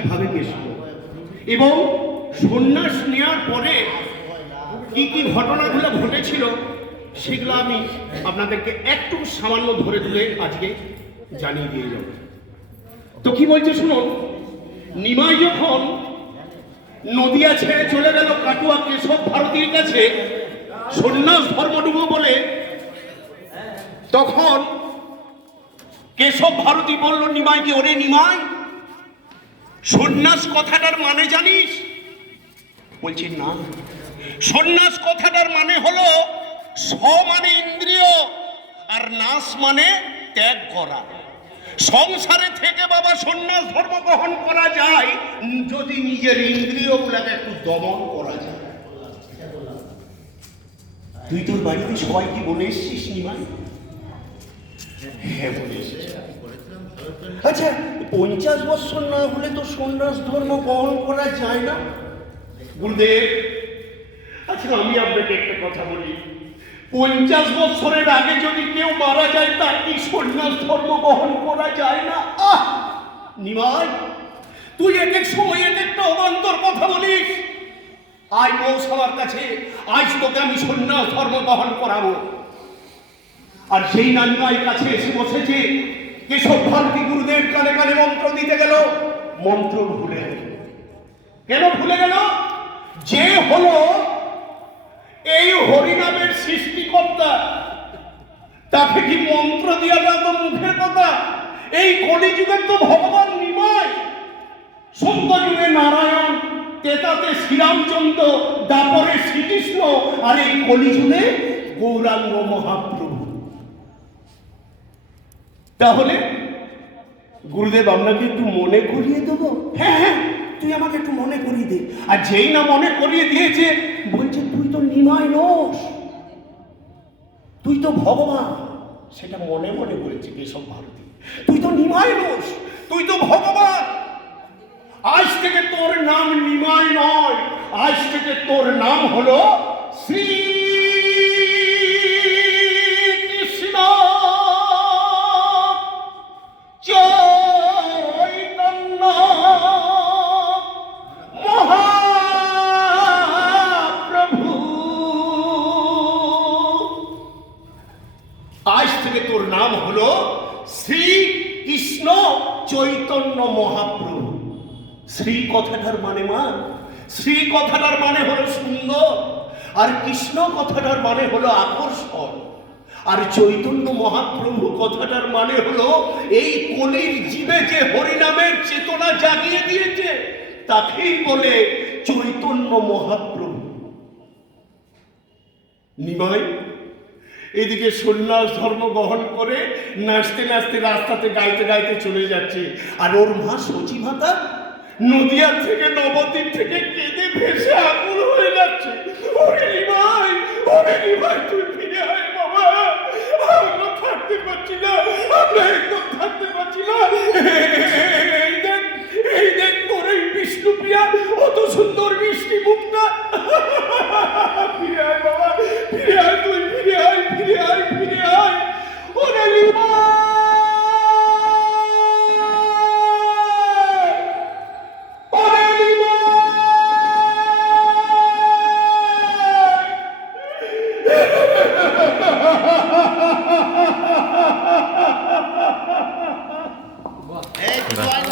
কীভাবে কেশব এবং সন্ন্যাস নেওয়ার পরে কি কি ঘটনাগুলো ঘটেছিল, সেগুলো আমি আপনাদেরকে একটু সামান্য ধরে তুলে আজকে জানিয়ে দিয়ে যাব। তো কি বলছে শুনুন, নিমাই যখন নদিয়া ছেড়ে চলে গেল কাটুয়া কেশব ভারতীর কাছে, সন্ন্যাস ধর্মটুকু বলে, তখন কেশব ভারতী বলল নিমাইকে ওরে নিমাই? সন্ন্যাস কথাটার মানে জানিস? বলছি, না। সন্ন্যাস কথাটার মানে হলো স মানে ইন্দ্রিয় আর নাস মানে ত্যাগ করা। সংসারে থেকে বাবা সন্ন্যাস ধর্ম গ্রহণ করা যায়, যদি নিজের ইন্দ্রিয়গুলোকে একটু দমন করা যায়। তুই তোর বাড়িতে সবাইকে বলে এসছিস, নিমাই? হ্যাঁ বলে এসেছি আচ্ছা পঞ্চাশ বছর না হলে তো সন্ন্যাস ধর্ম গ্রহণ করা যায় না? গুরুদেব আচ্ছা আমি আপনাকে একটা কথা বলি। পঞ্চাশ বছরের আগে যদি কেউ মারা যায়, তার কি সন্ন্যাস ধর্ম গ্রহণ করা যায় না? আহ! নিমাই, তুই এক এক সময় এক একটা অবান্তর কথা বলিস। আয় মৌসভার কাছে আজ তোকে আমি সন্ন্যাস ধর্ম গ্রহণ করাবো। আর সেই নানিমায়ের কাছে এসে বসেছে কেশব ভারতী গুরুদেব, কানে কানে মন্ত্র দিতে গেল, মন্ত্র ভুলে গেল। কেন ভুলে গেল? যে হলো এই হরিনামের সৃষ্টিকর্তা, তাকে কি মন্ত্র দেওয়াটা তো মুখের কথা? এই কলিযুগের তো ভগবান নিমায় সত্য যুগে নারায়ণ, তেতাতে শ্রীরামচন্দ্র, দাপরে শ্রীকৃষ্ণ, আর এই কলিযুগে গৌরাঙ্গ মহাপ্রভু। তাহলে গুরুদেব আপনাকে একটু মনে করিয়ে দেবো? হ্যাঁ হ্যাঁ তুই আমাকে একটু মনে করিয়ে দে। আর যেই না মনে করিয়ে দিয়েছে বলছে তুই তো নিমাই নোস তুই তো ভগবান। সেটা মনে মনে বলেছে কেশব ভারতী। তুই তো নিমাই নোস তুই তো ভগবান। আজ থেকে তোর নাম নিমাই নয় আজ থেকে তোর নাম হলো শ্রী থেকে তোর নাম হলো শ্রী কৃষ্ণ চৈতন্য মহাপ্রভু। শ্রী কথাটার মানে মা? শ্রী কথাটার মানে হলো সুন্দর। আর কৃষ্ণ কথাটার মানে হলো আকর্ষণ। আর চৈতন্য মহাপ্রভু কথাটার মানে হলো এই কলির জীবে যে হরিনামের চেতনা জাগিয়ে দিয়েছে, তাকেই বলে চৈতন্য মহাপ্রভু। নিমাই এদিকে সন্ন্যাস ধর্ম বহন করে নাচতে নাচতে রাস্তাতে গাইতে গাইতে চলে যাচ্ছে। আর ওর মা সচিভাতা নদিয়ার থেকে, নবদ্বীপ থেকে কেঁদে ভেসে আগুন হয়ে যাচ্ছে। ওরে ভাই ভাই বাবা। থাকতে পারছি না থাকতে এই এই দেখ অত সুন্দর মিষ্টি মুখটা Eyvallah.